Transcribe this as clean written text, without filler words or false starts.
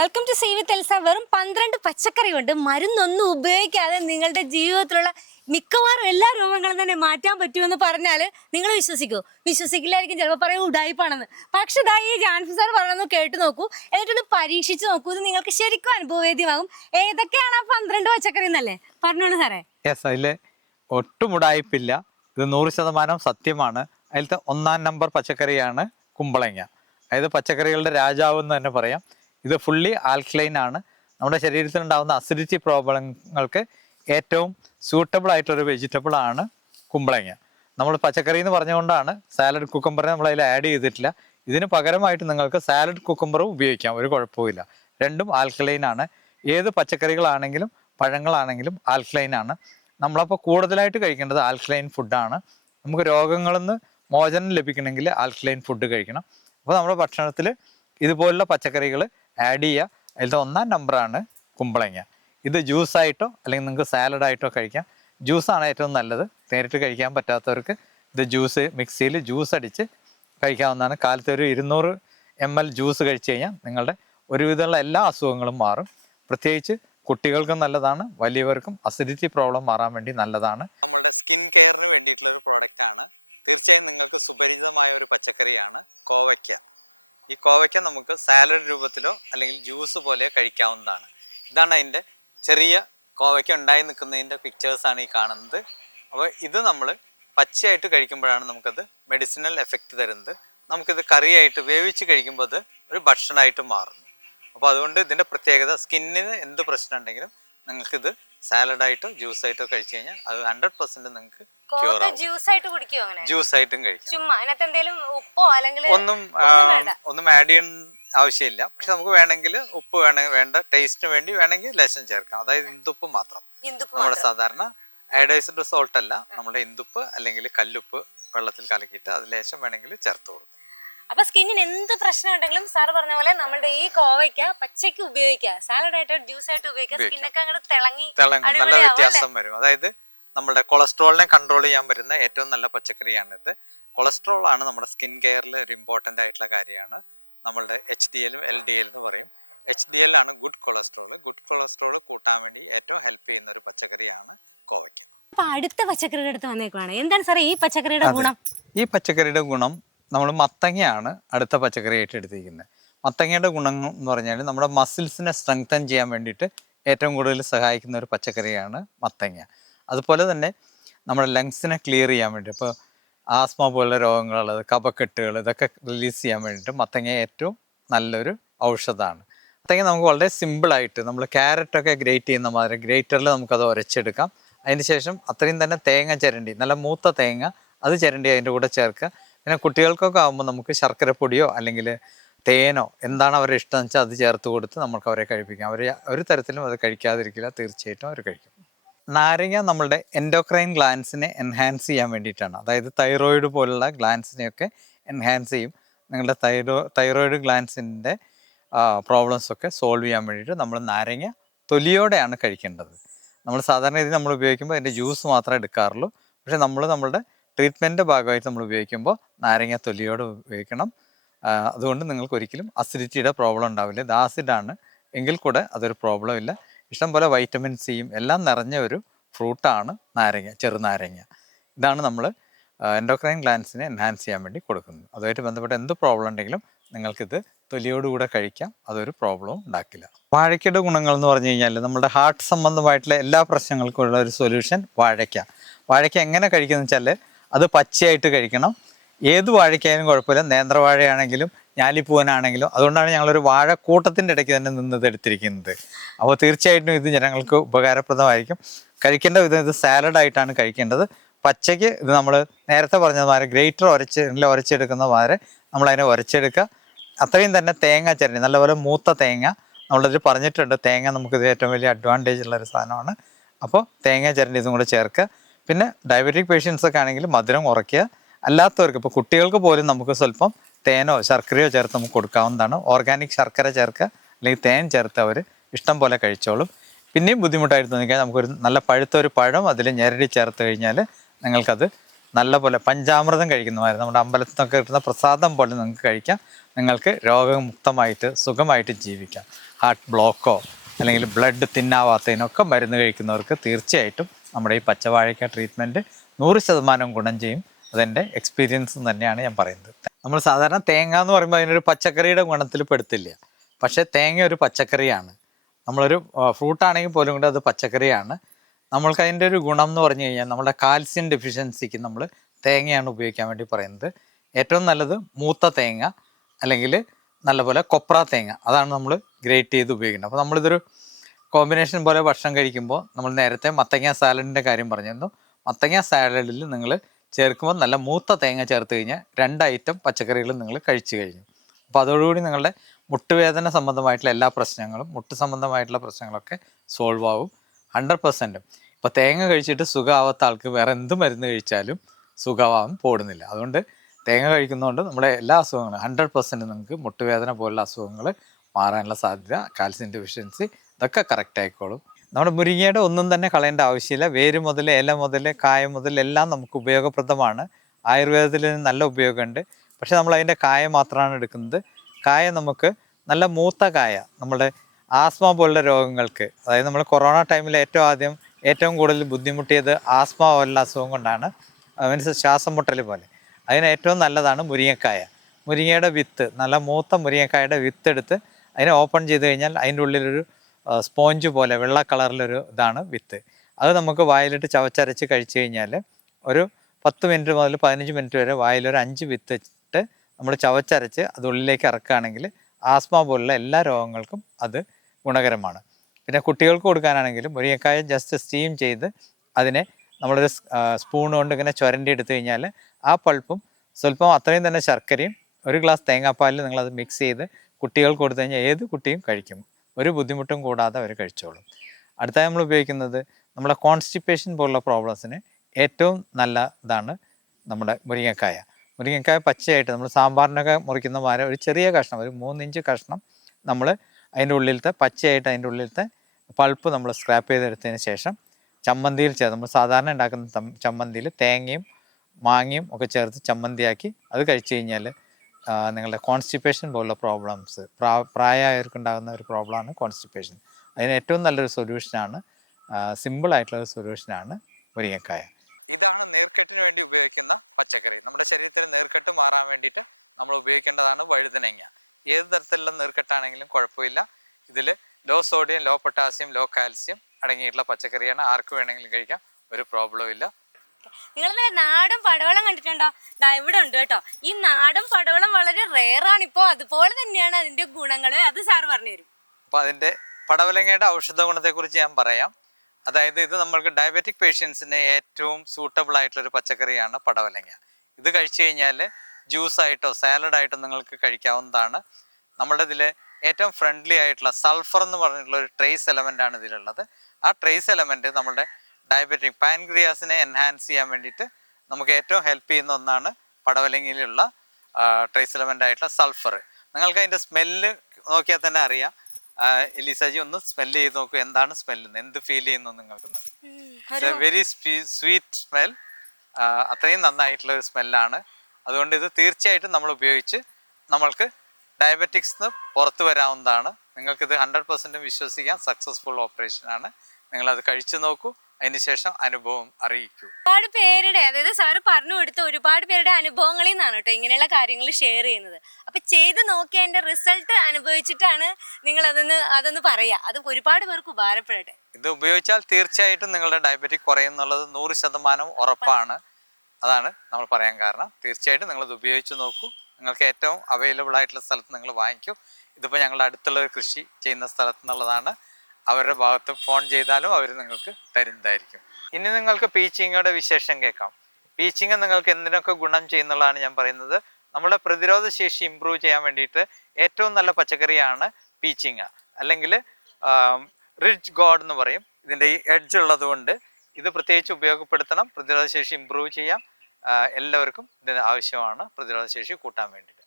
Welcome to see with Elsa. വെറും 12 പച്ചക്കറി കൊണ്ട് മരുന്നൊന്നും ഉപയോഗിക്കാതെ നിങ്ങളുടെ ജീവിതത്തിലുള്ള മിക്കവാറും എല്ലാ രോഗങ്ങളും തന്നെ മാറ്റാൻ പറ്റുമെന്ന് പറഞ്ഞാൽ നിങ്ങൾ വിശ്വസിക്കൂ? വിശ്വസിക്കില്ലായിരിക്കും, ചിലപ്പോൾ പറയും ഉടായിപ്പാണെന്ന്. പക്ഷെ ഇതാ ഈ ജാൻസി സാർ പറഞ്ഞൊന്ന് കേട്ട് നോക്കൂ, എന്നിട്ടൊന്ന് പരീക്ഷിച്ച് നോക്കൂ. ഇത് നിങ്ങൾക്ക് ശരിക്കും അനുഭവവേദ്യമാകും. ഏതൊക്കെയാണ് ആ 12 പച്ചക്കറി എന്നല്ലേ പറഞ്ഞോളൂ സാറേ. യെസ്, അതില് ഒട്ടും ഉടായിപ്പില്ല. ഇത് 100% സത്യമാണ്. അതിലത്തെ 1-ാം നമ്പർ പച്ചക്കറിയാണ് കുമ്പളങ്ങ. അതായത് പച്ചക്കറികളുടെ രാജാവ് എന്ന് തന്നെ പറയാം. ഇത് ഫുള്ളി ആൽക്കലൈൻ ആണ്. നമ്മുടെ ശരീരത്തിലുണ്ടാകുന്ന അസിഡിറ്റി പ്രോബ്ലങ്ങൾക്ക് ഏറ്റവും സ്യൂട്ടബിൾ ആയിട്ടൊരു വെജിറ്റബിൾ ആണ് കുമ്പളങ്ങ. നമ്മൾ പച്ചക്കറി എന്ന് പറഞ്ഞുകൊണ്ടാണ് സാലഡ് കുക്കുംബറിനെ നമ്മൾ അതിൽ ആഡ് ചെയ്തിട്ടില്ല. ഇതിന് പകരമായിട്ട് നിങ്ങൾക്ക് സാലഡ് കുക്കുംബറും ഉപയോഗിക്കാം, ഒരു കുഴപ്പമില്ല. രണ്ടും ആൽക്കലൈൻ ആണ്. ഏത് പച്ചക്കറികളാണെങ്കിലും പഴങ്ങളാണെങ്കിലും ആൽക്കലൈൻ ആണ്. നമ്മളപ്പോൾ കൂടുതലായിട്ട് കഴിക്കേണ്ടത് ആൽക്കലൈൻ ഫുഡാണ്. നമുക്ക് രോഗങ്ങളിൽ നിന്ന് മോചനം ലഭിക്കണമെങ്കിൽ ആൽക്കലൈൻ ഫുഡ് കഴിക്കണം. അപ്പോൾ നമ്മുടെ ഭക്ഷണത്തിൽ ഇതുപോലുള്ള പച്ചക്കറികൾ ആഡ് ചെയ്യുക. അതിലത്തെ 1-ാം നമ്പറാണ് കുമ്പളങ്ങ. ഇത് ജ്യൂസായിട്ടോ അല്ലെങ്കിൽ നിങ്ങൾക്ക് സാലഡായിട്ടോ കഴിക്കാം. ജ്യൂസാണ് ഏറ്റവും നല്ലത്. നേരിട്ട് കഴിക്കാൻ പറ്റാത്തവർക്ക് ഇത് ജ്യൂസ് മിക്സിയിൽ ജ്യൂസ് അടിച്ച് കഴിക്കാവുന്നതാണ്. കാലത്ത് ഒരു 200 ml ജ്യൂസ് കഴിച്ചു കഴിഞ്ഞാൽ നിങ്ങളുടെ ഒരുവിധമുള്ള എല്ലാ അസുഖങ്ങളും മാറും. പ്രത്യേകിച്ച് കുട്ടികൾക്കും നല്ലതാണ്, വലിയവർക്കും അസിഡിറ്റി പ്രോബ്ലം മാറാൻ വേണ്ടി നല്ലതാണ്. നമ്മളുടെ സ്കിൻ കെയറിന് വേണ്ടിയിട്ടുള്ള ഒരു പ്രോഡക്റ്റ് ആണ്. തീർച്ചയായും നിങ്ങൾക്ക് സുപരിചിതമായ ഒരു പച്ചക്കറിയാണ് കോവയ്ക്ക. ഈ കോവയ്ക്ക നമുക്ക് സാലഡ് രൂപത്തിലോ അല്ലെങ്കിൽ ജ്യൂസ് പോലെ കഴിക്കാവുന്നതാണ്. ഇതാണ് അതിൻ്റെ ചെറിയ കോവയ്ക്ക ഉണ്ടായി നിൽക്കുന്നതിൻ്റെ പിക്ചേഴ്സാണ് ഈ കാണുന്നത്. അപ്പോൾ ഇത് നമ്മൾ പച്ചയായിട്ട് കഴിക്കുമ്പോഴാണ് നമുക്കത് മെഡിസിനൽ എഫക്റ്റ് തരുന്നത്. നമുക്കിത് കറിയായിട്ട് വേവിച്ച് കഴിക്കുമ്പോൾ അത് ഒരു ഭക്ഷണമായിട്ട് മാറുന്നു. അപ്പോൾ അതുകൊണ്ട് ഇതിൻ്റെ പ്രത്യേകത, സ്കിന്നിന് എന്ത് പ്രശ്നം ഉണ്ടെങ്കിലും നിങ്ങൾക്കിത് സാലഡായിട്ടോ ജ്യൂസായിട്ടോ കഴിച്ചു കഴിഞ്ഞാൽ അത് 100% നിങ്ങൾക്ക് ജ്യൂസായിട്ടും കഴിക്കാം. ഒന്നും ആഡ് ചെയ്യാൻ ആവശ്യമില്ല. പക്ഷെ നമുക്ക് വേണമെങ്കിൽ ഉപ്പ് വേണ്ട ടേസ്റ്റിന് വേണ്ടി വേണമെങ്കിൽ ലേശം ചേർക്കാം. അതായത് ഇന്ദുപ്പ് മാത്രം. നമ്മുടെ സാധാരണ അയഡൈസ്ഡ് സോൾട്ട് അല്ല, നമ്മുടെ ഇന്ദുപ്പ് അല്ലെങ്കിൽ കല്ലുപ്പ് വെള്ളത്തിൽ കലക്കിയിട്ട് അത് ലേശം വേണമെങ്കിൽ ചേർത്ത് കൊടുക്കും. അപ്പൊ സ്കിന്നിന് എന്ത് പ്രശ്നം ഉണ്ടെങ്കിലും സാർ പറഞ്ഞ പോലെ നമ്മുടെ ഈ കോവയ്ക്ക പച്ചയ്ക്ക് ഉപയോഗിക്കുക, സാലഡായിട്ട് ജ്യൂസായിട്ട് ഉപയോഗിക്കുക. സ്കിന്നൊക്കെ അങ്ങോട്ട് തിളങ്ങി നല്ല വ്യത്യാസം വരും. അതായത് നമ്മുടെ കൊളസ്ട്രോളിനെ കൺട്രോൾ ചെയ്യാൻ പറ്റുന്ന ഏറ്റവും നല്ല പച്ചക്കറിയാണിത്. കൊളസ്ട്രോൾ ആണ് നമ്മുടെ സ്കിൻ കെയറിൽ ഒരു ഇമ്പോർട്ടൻ്റ് ആയിട്ടുള്ള കാര്യമാണ്. നമ്മളുടെ HDL LDL എന്ന് പറയും. HDL ആണ് ഗുഡ് കൊളസ്ട്രോൾ. ഗുഡ് കൊളസ്ട്രോൾ കൂട്ടാൻ വേണ്ടി ഏറ്റവും ഹെൽപ്പ് ചെയ്യുന്ന ഒരു പച്ചക്കറിയാണ് കോവയ്ക്ക. അപ്പൊ അടുത്ത പച്ചക്കറിയുടെ അടുത്ത് വന്നേക്കുവാണ്. എന്താണ് സാറേ ഈ പച്ചക്കറിയുടെ ഗുണം? ഈ പച്ചക്കറിയുടെ ഗുണം, നമ്മൾ മത്തങ്ങയാണ് അടുത്ത പച്ചക്കറിയായിട്ട് എടുത്തിരിക്കുന്നത്. മത്തങ്ങയുടെ ഗുണം എന്ന് പറഞ്ഞാൽ നമ്മുടെ മസിൽസിനെ സ്ട്രെങ്തൻ ചെയ്യാൻ വേണ്ടിയിട്ട് ഏറ്റവും കൂടുതൽ സഹായിക്കുന്ന ഒരു പച്ചക്കറിയാണ് മത്തങ്ങ. അതുപോലെ തന്നെ നമ്മുടെ ലങ്സിനെ ക്ലിയർ ചെയ്യാൻ വേണ്ടി, ഇപ്പോൾ ആസ്മ പോലുള്ള രോഗങ്ങളുള്ളത്, കഫക്കെട്ടുകൾ, ഇതൊക്കെ റിലീസ് ചെയ്യാൻ വേണ്ടിയിട്ട് മത്തങ്ങ ഏറ്റവും നല്ലൊരു ഔഷധമാണ്. മത്തങ്ങ നമുക്ക് വളരെ സിമ്പിളായിട്ട് നമ്മൾ ക്യാരറ്റൊക്കെ ഗ്രേറ്റ് ചെയ്യുന്ന മാതിരി ഗ്രേറ്ററിൽ നമുക്കത് ഉരച്ചെടുക്കാം. അതിന് ശേഷം അത്രയും തന്നെ തേങ്ങ ചിരണ്ടി, നല്ല മൂത്ത തേങ്ങ അത് ചിരണ്ടി അതിൻ്റെ കൂടെ ചേർക്കുക. പിന്നെ കുട്ടികൾക്കൊക്കെ ആകുമ്പോൾ നമുക്ക് ശർക്കരപ്പൊടിയോ അല്ലെങ്കിൽ തേനോ എന്താണ് അവരുടെ ഇഷ്ടം എന്ന് വെച്ചാൽ അത് ചേർത്ത് കൊടുത്ത് നമുക്ക് അവരെ കഴിപ്പിക്കാം. അവർ ഒരു തരത്തിലും അത് കഴിക്കാതിരിക്കില്ല, തീർച്ചയായിട്ടും അവർ കഴിക്കും. നാരങ്ങ നമ്മളുടെ എൻഡോക്രൈൻ ഗ്ലാൻസിനെ എൻഹാൻസ് ചെയ്യാൻ വേണ്ടിയിട്ടാണ്. അതായത് തൈറോയിഡ് പോലുള്ള ഗ്ലാൻസിനെയൊക്കെ എൻഹാൻസ് ചെയ്യും. നിങ്ങളുടെ തൈറോയിഡ് ഗ്ലാൻസിൻ്റെ പ്രോബ്ലംസൊക്കെ സോൾവ് ചെയ്യാൻ വേണ്ടിയിട്ട് നമ്മൾ നാരങ്ങ തൊലിയോടെയാണ് കഴിക്കേണ്ടത്. നമ്മൾ സാധാരണ രീതിയിൽ നമ്മൾ ഉപയോഗിക്കുമ്പോൾ അതിൻ്റെ ജ്യൂസ് മാത്രമേ എടുക്കാറുള്ളൂ. പക്ഷേ നമ്മളുടെ ട്രീറ്റ്മെൻറ്റിൻ്റെ ഭാഗമായിട്ട് നമ്മൾ ഉപയോഗിക്കുമ്പോൾ നാരങ്ങ തൊലിയോടെ ഉപയോഗിക്കണം. അതുകൊണ്ട് നിങ്ങൾക്ക് ഒരിക്കലും അസിഡിറ്റിയുടെ പ്രോബ്ലം ഉണ്ടാവില്ല. ഇത് ആസിഡാണ് എങ്കിൽ കൂടെ അതൊരു പ്രോബ്ലം ഇല്ല. ഇഷ്ടംപോലെ വൈറ്റമിൻ സിയും എല്ലാം നിറഞ്ഞ ഒരു ഫ്രൂട്ടാണ് നാരങ്ങ, ചെറുനാരങ്ങ. ഇതാണ് നമ്മൾ എൻഡോക്രൈൻ ഗ്ലാൻസിനെ എൻഹാൻസ് ചെയ്യാൻ വേണ്ടി കൊടുക്കുന്നത്. അതുമായിട്ട് ബന്ധപ്പെട്ട എന്ത് പ്രോബ്ലം ഉണ്ടെങ്കിലും നിങ്ങൾക്കിത് തൊലിയോടുകൂടെ കഴിക്കാം, അതൊരു പ്രോബ്ലവും ഉണ്ടാക്കില്ല. വാഴയ്ക്കയുടെ ഗുണങ്ങൾ എന്ന് പറഞ്ഞു കഴിഞ്ഞാൽ നമ്മുടെ ഹാർട്ട് സംബന്ധമായിട്ടുള്ള എല്ലാ പ്രശ്നങ്ങൾക്കും ഉള്ള ഒരു സൊല്യൂഷൻ വാഴയ്ക്ക എങ്ങനെ കഴിക്കുന്നത് വെച്ചാൽ അത് പച്ചയായിട്ട് കഴിക്കണം. ഏത് വാഴയ്ക്കായാലും കുഴപ്പമില്ല, നേന്ത്രവാഴയാണെങ്കിലും ഞാലിപ്പൂവനാണെങ്കിലും. അതുകൊണ്ടാണ് ഞങ്ങളൊരു വാഴക്കൂട്ടത്തിൻ്റെ ഇടയ്ക്ക് തന്നെ നിന്നത് എടുത്തിരിക്കുന്നത്. അപ്പോൾ തീർച്ചയായിട്ടും ഇത് ജനങ്ങൾക്ക് ഉപകാരപ്രദമായിരിക്കും. കഴിക്കേണ്ട വിധം ഇത് സാലഡായിട്ടാണ് കഴിക്കേണ്ടത്. പച്ചയ്ക്ക് ഇത് നമ്മൾ നേരത്തെ പറഞ്ഞതുമാതിരി ഗ്രേറ്റർ ഉരച്ചെടുക്കുന്ന മാതിരി നമ്മളതിനെ ഉരച്ചെടുക്കുക. അത്രയും തന്നെ തേങ്ങ ചിരണ്ടി, നല്ലപോലെ മൂത്ത തേങ്ങ, നമ്മളിത് പറഞ്ഞിട്ടുണ്ട്, തേങ്ങ നമുക്കിത് ഏറ്റവും വലിയ അഡ്വാൻറ്റേജ് ഉള്ളൊരു സാധനമാണ്. അപ്പോൾ തേങ്ങ ചിരണ്ടി ഇതും കൂടെ ചേർക്കുക. പിന്നെ ഡയബറ്റിക് പേഷ്യൻസൊക്കെ ആണെങ്കിൽ മധുരം കുറയ്ക്കുക. അല്ലാത്തവർക്ക്, ഇപ്പോൾ കുട്ടികൾക്ക് പോലും നമുക്ക് സ്വല്പം തേനോ ശർക്കരയോ ചേർത്ത് നമുക്ക് കൊടുക്കാവുന്നതാണ്. ഓർഗാനിക് ശർക്കര ചേർക്കുക അല്ലെങ്കിൽ തേൻ ചേർത്ത് അവർ ഇഷ്ടം പോലെ കഴിച്ചോളും. പിന്നെയും ബുദ്ധിമുട്ടായിട്ട് തോന്നിക്കഴിഞ്ഞാൽ നമുക്കൊരു നല്ല പഴുത്ത ഒരു പഴം അതിൽ ഞെരടി ചേർത്ത് കഴിഞ്ഞാൽ നിങ്ങൾക്കത് നല്ല പോലെ പഞ്ചാമൃതം കഴിക്കുന്നമായിരുന്നു, നമ്മുടെ അമ്പലത്തിൽ നിന്നൊക്കെ കിട്ടുന്ന പ്രസാദം പോലെ നിങ്ങൾക്ക് കഴിക്കാം. നിങ്ങൾക്ക് രോഗമുക്തമായിട്ട് സുഖമായിട്ട് ജീവിക്കാം. ഹാർട്ട് ബ്ലോക്കോ അല്ലെങ്കിൽ ബ്ലഡ് തിന്നാവാത്തതിനൊക്കെ മരുന്ന് കഴിക്കുന്നവർക്ക് തീർച്ചയായിട്ടും നമ്മുടെ ഈ പച്ചവാഴയ്ക്ക ട്രീറ്റ്മെൻറ്റ് 100% ഗുണം ചെയ്യും. അതെൻ്റെ എക്സ്പീരിയൻസ് തന്നെയാണ് ഞാൻ പറയുന്നത്. നമ്മൾ സാധാരണ തേങ്ങ എന്ന് പറയുമ്പോൾ അതിനൊരു പച്ചക്കറിയുടെ ഗുണത്തിൽ പെടുത്തില്ല. പക്ഷേ തേങ്ങ ഒരു പച്ചക്കറിയാണ്. നമ്മളൊരു ഫ്രൂട്ടാണെങ്കിൽ പോലും കൂടെ അത് പച്ചക്കറിയാണ്. നമ്മൾക്ക് അതിൻ്റെ ഒരു ഗുണം എന്ന് പറഞ്ഞു കഴിഞ്ഞാൽ നമ്മുടെ കാൽസ്യം ഡെഫിഷ്യൻസിക്ക് നമ്മൾ തേങ്ങയാണ് ഉപയോഗിക്കാൻ വേണ്ടി പറയുന്നത്. ഏറ്റവും നല്ലത് മൂത്ത തേങ്ങ അല്ലെങ്കിൽ നല്ലപോലെ കൊപ്ര തേങ്ങ, അതാണ് നമ്മൾ ഗ്രേറ്റ് ചെയ്ത് ഉപയോഗിക്കുന്നത്. അപ്പോൾ നമ്മളിതൊരു കോമ്പിനേഷൻ പോലെ ഭക്ഷണം കഴിക്കുമ്പോൾ നമ്മൾ നേരത്തെ മത്തങ്ങ സാലഡിൻ്റെ കാര്യം പറഞ്ഞിരുന്നു. മത്തങ്ങ സാലഡിൽ നിങ്ങൾ ചേർക്കുമ്പോൾ നല്ല മൂത്ത തേങ്ങ ചേർത്ത് കഴിഞ്ഞാൽ 2 ഐറ്റം പച്ചക്കറികൾ നിങ്ങൾ കഴിച്ചു കഴിഞ്ഞു. അപ്പോൾ അതോടുകൂടി നിങ്ങളുടെ മുട്ടുവേദന സംബന്ധമായിട്ടുള്ള എല്ലാ പ്രശ്നങ്ങളും, മുട്ട് സംബന്ധമായിട്ടുള്ള പ്രശ്നങ്ങളൊക്കെ സോൾവ് ആവും 100%. ഇപ്പോൾ തേങ്ങ കഴിച്ചിട്ട് സുഖമാവാത്ത ആൾക്ക് വേറെ എന്ത് മരുന്ന് കഴിച്ചാലും സുഖമാവാൻ പോകുന്നില്ല. അതുകൊണ്ട് തേങ്ങ കഴിക്കുന്നതുകൊണ്ട് നമ്മുടെ എല്ലാ അസുഖങ്ങളും 100% നിങ്ങൾക്ക് മുട്ടുവേദന പോലുള്ള അസുഖങ്ങൾ മാറാനുള്ള സാധ്യത, കാൽസ്യം ഡെഫിഷ്യൻസി ഇതൊക്കെ കറക്റ്റ് ആയിക്കോളും. നമ്മുടെ മുരിങ്ങയുടെ ഒന്നും തന്നെ കളയേണ്ട ആവശ്യമില്ല. വേര് മുതൽ ഇല മുതൽ കായ മുതൽ എല്ലാം നമുക്ക് ഉപയോഗപ്രദമാണ്. ആയുർവേദത്തിൽ നല്ല ഉപയോഗമുണ്ട്. പക്ഷെ നമ്മൾ അതിൻ്റെ കായ മാത്രമാണ് എടുക്കുന്നത്. കായ നമുക്ക് നല്ല മൂത്ത കായ, നമ്മുടെ ആസ്മ പോലുള്ള രോഗങ്ങൾക്ക്, അതായത് നമ്മൾ കൊറോണ ടൈമിൽ ഏറ്റവും കൂടുതൽ ബുദ്ധിമുട്ടിയത് ആസ്മ പോലുള്ള അസുഖം കൊണ്ടാണ്, മീൻസ് ശ്വാസം മുട്ടൽ പോലെ. അതിന് ഏറ്റവും നല്ലതാണ് മുരിങ്ങക്കായ. മുരിങ്ങയുടെ വിത്ത്, നല്ല മൂത്ത മുരിങ്ങക്കായുടെ വിത്ത് എടുത്ത് അതിനെ ഓപ്പൺ ചെയ്ത് കഴിഞ്ഞാൽ അതിൻ്റെ ഉള്ളിലൊരു സ്പോഞ്ച് പോലെ വെള്ള കളറിലൊരു ഇതാണ് വിത്ത്. അത് നമുക്ക് വായിലിട്ട് ചവച്ചരച്ച് കഴിച്ചു കഴിഞ്ഞാൽ ഒരു 10 മിനിറ്റ് മുതൽ 15 മിനിറ്റ് വരെ വായിലൊരു 5 വിത്ത് ഇട്ട് നമ്മൾ ചവച്ചരച്ച് അത് ഉള്ളിലേക്ക് ഇറക്കുകയാണെങ്കിൽ ആസ്മ പോലുള്ള എല്ലാ രോഗങ്ങൾക്കും അത് ഗുണകരമാണ്. പിന്നെ കുട്ടികൾക്ക് കൊടുക്കാനാണെങ്കിലും മുരിങ്ങക്കായ ജസ്റ്റ് സ്റ്റീം ചെയ്ത് അതിനെ നമ്മളൊരു സ്പൂൺ കൊണ്ട് ഇങ്ങനെ ചുരണ്ടി എടുത്തു കഴിഞ്ഞാൽ ആ പൾപ്പും സ്വല്പം അത്രയും തന്നെ ശർക്കരയും 1 ഗ്ലാസ് തേങ്ങാപ്പാലിൽ നിങ്ങളത് മിക്സ് ചെയ്ത് കുട്ടികൾക്ക് കൊടുത്തു കഴിഞ്ഞാൽ ഏത് കുട്ടിയും കഴിക്കും. ഒരു ബുദ്ധിമുട്ടും കൂടാതെ അവർ കഴിച്ചോളും. അടുത്തായി നമ്മൾ ഉപയോഗിക്കുന്നത് നമ്മുടെ കോൺസ്റ്റിപ്പേഷൻ പോലുള്ള പ്രോബ്ലംസിന് ഏറ്റവും നല്ല ഇതാണ് നമ്മുടെ മുരിങ്ങക്കായ. മുരിങ്ങക്കായ പച്ചയായിട്ട് നമ്മൾ സാമ്പാറിനൊക്കെ മുറിക്കുന്ന മാതിരി ഒരു ചെറിയ കഷ്ണം, ഒരു 3 ഇഞ്ച് കഷ്ണം നമ്മൾ അതിൻ്റെ ഉള്ളിലത്തെ പച്ചയായിട്ട് അതിൻ്റെ ഉള്ളിലത്തെ പൾപ്പ് നമ്മൾ സ്ക്രാപ്പ് ചെയ്തെടുത്തതിന് ശേഷം ചമ്മന്തിയിൽ ചേർത്ത്, നമ്മൾ സാധാരണ ഉണ്ടാക്കുന്ന ചമ്മന്തിയിൽ തേങ്ങയും മാങ്ങയും ഒക്കെ ചേർത്ത് ചമ്മന്തിയാക്കി അത് കഴിച്ചു കഴിഞ്ഞാൽ നിങ്ങളുടെ കോൺസ്റ്റിപ്പേഷൻ പോലുള്ള പ്രോബ്ലംസ്, പ്രായമായവർക്കുണ്ടാകുന്ന ഒരു പ്രോബ്ലമാണ് കോൺസ്റ്റിപ്പേഷൻ. അതിന് ഏറ്റവും നല്ലൊരു സൊല്യൂഷനാണ്, സിമ്പിളായിട്ടുള്ളൊരു സൊല്യൂഷനാണ് മുരിങ്ങക്കായ. ഇതാണ് നീർക്കെട്ടിന് വേണ്ടി ഉപയോഗിക്കുന്ന പച്ചക്കറി. നമ്മുടെ ശരീരത്തിൽ നീർക്കെട്ട് മാറാൻ വേണ്ടിയിട്ട് നമ്മൾ ഉപയോഗിക്കേണ്ടതാണ് വഴുതനങ്ങ. ഏത് തരത്തിലുള്ള നീർക്കെട്ടാണെങ്കിലും കുഴപ്പമില്ല. ഇതിൽ low sodium, low potassium, low calcium അടങ്ങിയിട്ടുള്ള പച്ചക്കറിയാണ്. ആർക്ക് വേണമെങ്കിലും കഴിക്കാം, ഒരു പ്രോബ്ലവും ഇല്ല. നിങ്ങൾ നാടൻ പടവളം കണ്ടിട്ടുണ്ടോ? ദാ ഇവിടെ ഉണ്ട് കേട്ടോ. ഈ നാടൻ പടവളം വളരെ റെയറാണ് ഇപ്പോൾ. അതുപോലെ തന്നെയാണ് അതിന്റെ ഗുണങ്ങൾ. അത് സാർ പറഞ്ഞു തരും. അപ്പോൾ അതിൻ്റെ പടവലങ്ങയുടെ ഔഷധ ഗുണത്തെക്കുറിച്ച് ഞാൻ പറയാം. അതായത് ഇത് നമ്മൾക്ക് ഡയബറ്റിക് പേഷ്യൻസിന് ഏറ്റവും സൂട്ടബിൾ ആയിട്ടുള്ളൊരു പച്ചക്കറിയാണ് പടവലങ്ങ. ഇത് കഴിച്ചു കഴിഞ്ഞാൽ ജ്യൂസായിട്ടോ സാലഡായിട്ടോ നിങ്ങൾക്ക് കഴിക്കാവുന്നതാണ്. നമ്മുടെ ഇതിൽ ഏറ്റവും ഫ്രണ്ട്ലി ആയിട്ടുള്ള സൾഫർ എന്ന് പറഞ്ഞിട്ടുള്ള ഒരു ട്രേസ് എലമെൻ്റ് ആണ് ഇതിലുള്ളത്. ആ ട്രേസ് എലമെൻറ്റ് നമ്മുടെ ഡയബറ്റിക് പാൻക്രിയാസിനെ എൻഹാൻസ് ചെയ്യാൻ വേണ്ടിയിട്ട് നമുക്ക് ഏറ്റവും ഹെൽപ്പ് ചെയ്യുന്ന ഒന്നാണ് പടവലങ്ങയിലുള്ള ട്രേസ് എലമെൻ്റ് ആയിട്ടുള്ള സൾഫർ. നിങ്ങൾക്ക് അതിൻ്റെ സ്മെല്ല് നോക്കിയാൽ തന്നെ അറിയാം. എലിസജി ഒന്ന് സ്മെല്ല് ചെയ്ത് നോക്കൂ, എന്താണ് സ്മെല്ല്, എന്ത് ഫീൽ ചെയ്യുന്നു നിങ്ങൾക്ക്? വെരി സ്വീറ്റ് സ്മെൽ, അത്രയും നന്നായിട്ടുള്ള ഒരു സ്മെല്ലാണ്. അതുകൊണ്ട് ഇത് തീർച്ചയായിട്ടും നമ്മൾ ഉപയോഗിച്ച് നമ്മൾക്ക് ഡയബറ്റിക്സിന് പുറത്തു വരാവുന്നതാണ്. നിങ്ങൾക്കിത് 100% വിശ്വസിക്കാം, സക്സസ്ഫുൾ ഓപ്പറേഷനാണ്. നിങ്ങളത് കഴിച്ചു നോക്കൂ, അതിനുശേഷം അനുഭവം അറിയിക്കൂ. ഒരുപാട് പേരുടെ, അതായത് സാറ് പറഞ്ഞു കൊടുത്ത ഒരുപാട് പേരുടെ അനുഭവങ്ങളിൽ നിന്നാണ് കേട്ടോ ഇങ്ങനെയുള്ള കാര്യങ്ങൾ ഷെയർ ചെയ്യുന്നത്. അപ്പൊ ചെയ്ത് നോക്കി അതിന്റെ റിസൾട്ട് അനുഭവിച്ചിട്ടാണ് നിങ്ങൾ അതൊന്ന് പറയാ. അത് ഒരുപാട് പേർക്ക് ഉപകാരപ്പെടട്ടെ. ഇത് ഉപയോഗിച്ചാൽ തീർച്ചയായിട്ടും നിങ്ങളുടെ ഡയബറ്റിക് കുറയും എന്നുള്ളത് 100% ഉറപ്പാണ്. അതാണ് നമ്മൾ പറയാൻ കാരണം. തീർച്ചയായിട്ടും നിങ്ങളിത് ഉപയോഗിച്ച് നോക്കൂ. നിങ്ങൾക്ക് ഏറ്റവും അവൈലബിൾ ആയിട്ടുള്ള സ്ഥലത്ത് നിങ്ങൾ വാങ്ങിക്കൂ. ഇതിപ്പോൾ ഞങ്ങളുടെ അടുത്തുള്ള കൃഷി ചെയ്യുന്ന സ്ഥലത്ത് നിന്നുള്ളതാണ്. അവരുടെ ഭാഗത്ത് ഫോൺ ചെയ്താലും അവർ നിങ്ങൾക്ക് തരുന്നതായിരിക്കും. ഇനി നിങ്ങൾക്ക് പീച്ചിങ്ങയുടെ വിശേഷം കേൾക്കാം. പീച്ചിങ് നിങ്ങൾക്ക് എന്തിനൊക്കെ ഗുണം ചെയ്യുന്നുള്ളതാണ് ഞാൻ പറയുന്നത്. നമ്മുടെ പ്രതിരോധ ശേഷി ഇമ്പ്രൂവ് ചെയ്യാൻ വേണ്ടിയിട്ട് ഏറ്റവും നല്ല പച്ചക്കറിയാണ് പീച്ചിങ്ങ, അല്ലെങ്കിൽ റിച്ച് ഗോഡ് എന്ന് പറയും. ഇതിൻ്റെ ഈ എഡ്ജ് ഉള്ളത് കൊണ്ട് ഇത് പ്രത്യേകിച്ച് ഉപയോഗപ്പെടുത്തണം. പ്രതിരോധ ശേഷി ഇമ്പ്രൂവ് ചെയ്യാം. എല്ലാവർക്കും ഇതിന് ആവശ്യമാണ് പ്രതിരോധ ശേഷി കൂട്ടാൻ വേണ്ടിയിട്ട്.